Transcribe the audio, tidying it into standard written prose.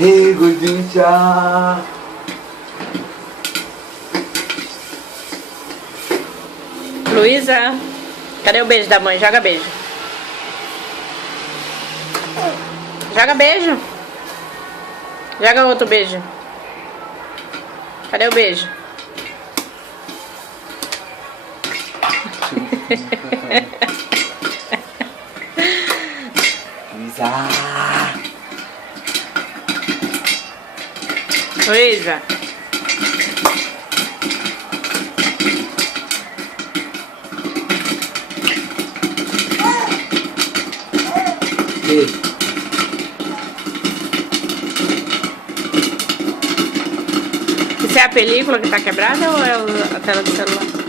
deixar. Luiza, cadê o beijo da mãe? Joga beijo. Joga beijo. Joga outro beijo. Cadê o beijo? Luiza. Luiza. Isso é a película que tá quebrada ou é a tela do celular?